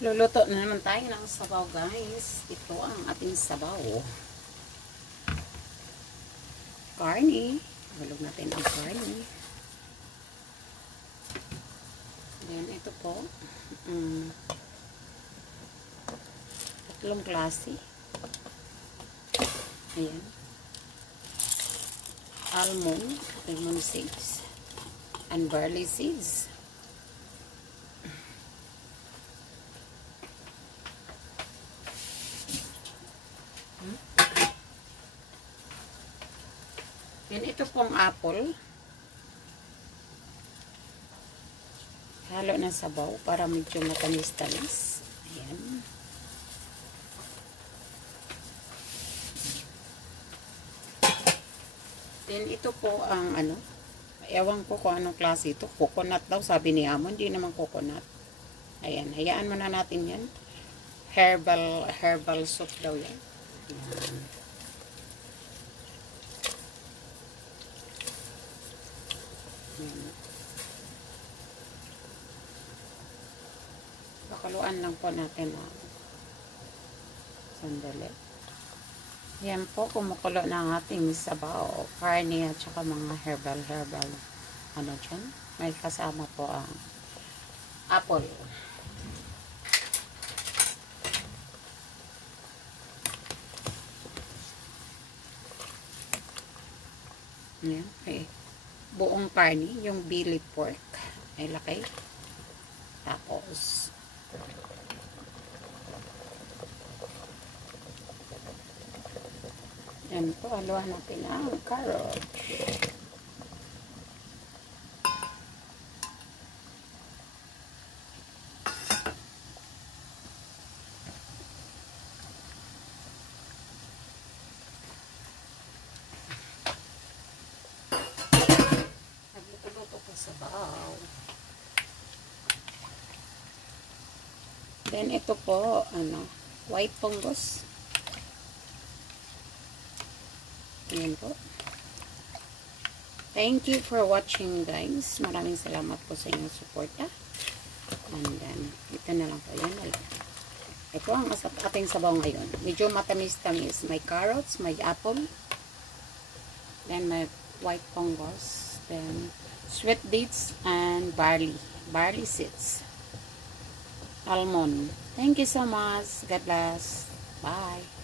Luluto na naman tayo ng sabaw, guys. Ito ang ating sabaw. Karni. Hulog natin ang karni. Then, ito po. Tatlong klase. Ayan. Almond seeds, and barley seeds. Then ito pong apple. Halo ng sabaw para medyo matamis-tamis. Ayan. Then ito po ang ewan ko kung anong klase ito. Coconut daw, sabi ni Amo. Hindi naman coconut. Ayan, hayaan muna natin yan. Herbal soup daw yan. Ayan. Pakaluan lang po natin. Sandali. Yan po, kumukulo na ang ating sabaw. Karne at saka mga herbal. Dyan? May kasama po ang apple. Yan. Okay. Buong karne, yung belly pork. Ay laki. Tapos, yan po, haluan natin ang carrot. Nagluto-luto po sa bahaw. Then, ito po, white fungus. Ayan po. Thank you for watching, guys. Maraming salamat po sa inyong suporta. And then, ito na lang po. Yan na lang. Ito ang ating sabaw ngayon. Medyo matamis-tamis. May carrots, may apple. Then, may white fungus. Then, sweet dates and barley. Barley seeds. Almond. Thank you so much. God bless. Bye.